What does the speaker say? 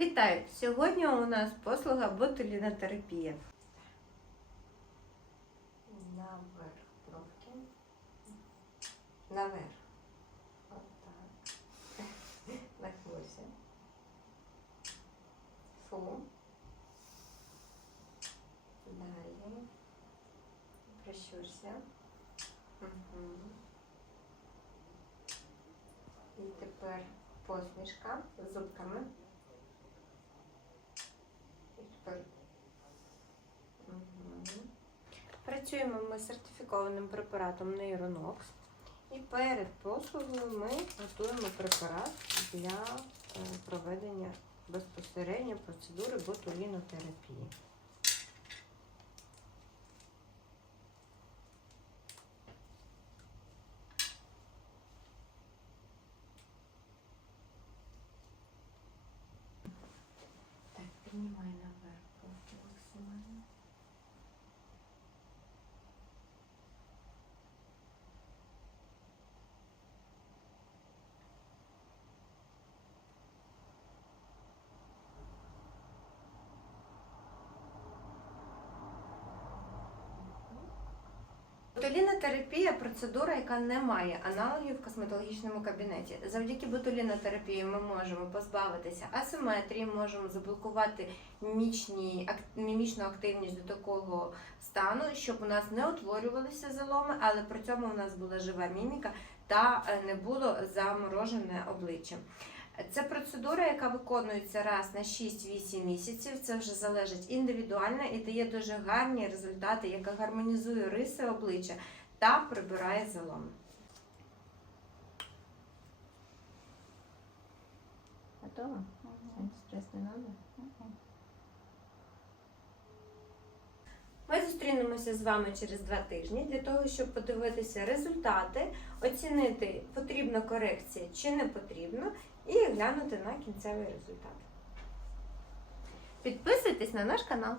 Вітаю! Сьогодні у нас послуга ботулінотерапія. Наверх трохи. Наверх. Отак. Нахмурся. Фу. Далі. Прищурся. Угу. І тепер посмішка з зубками. Працюємо ми сертифікованим препаратом Neuronox. І перед послугою ми готуємо препарат для е, проведення безпосередньо процедури ботулінотерапії. Так, піднімай наверх Ботулінотерапія процедура, яка не має аналогів в косметологічному кабінеті. Завдяки ботулінотерапії ми можемо позбавитися асиметрії, можемо заблокувати мімічні, мімічну активність до такого стану, щоб у нас не утворювалися заломи, але при цьому у нас була жива міміка та е, не було заморожене обличчя. Це процедура, яка виконується раз на 6-8 місяців. Це вже залежить індивідуально і дає дуже гарні результати, яка гармонізує риси обличчя та прибирає залом. Готова? Стрес не надо? Ми зустрінемося з вами через два тижні для того, щоб подивитися результати, оцінити, потрібна корекція чи не потрібно, і глянути на кінцевий результат. Підписуйтесь на наш канал.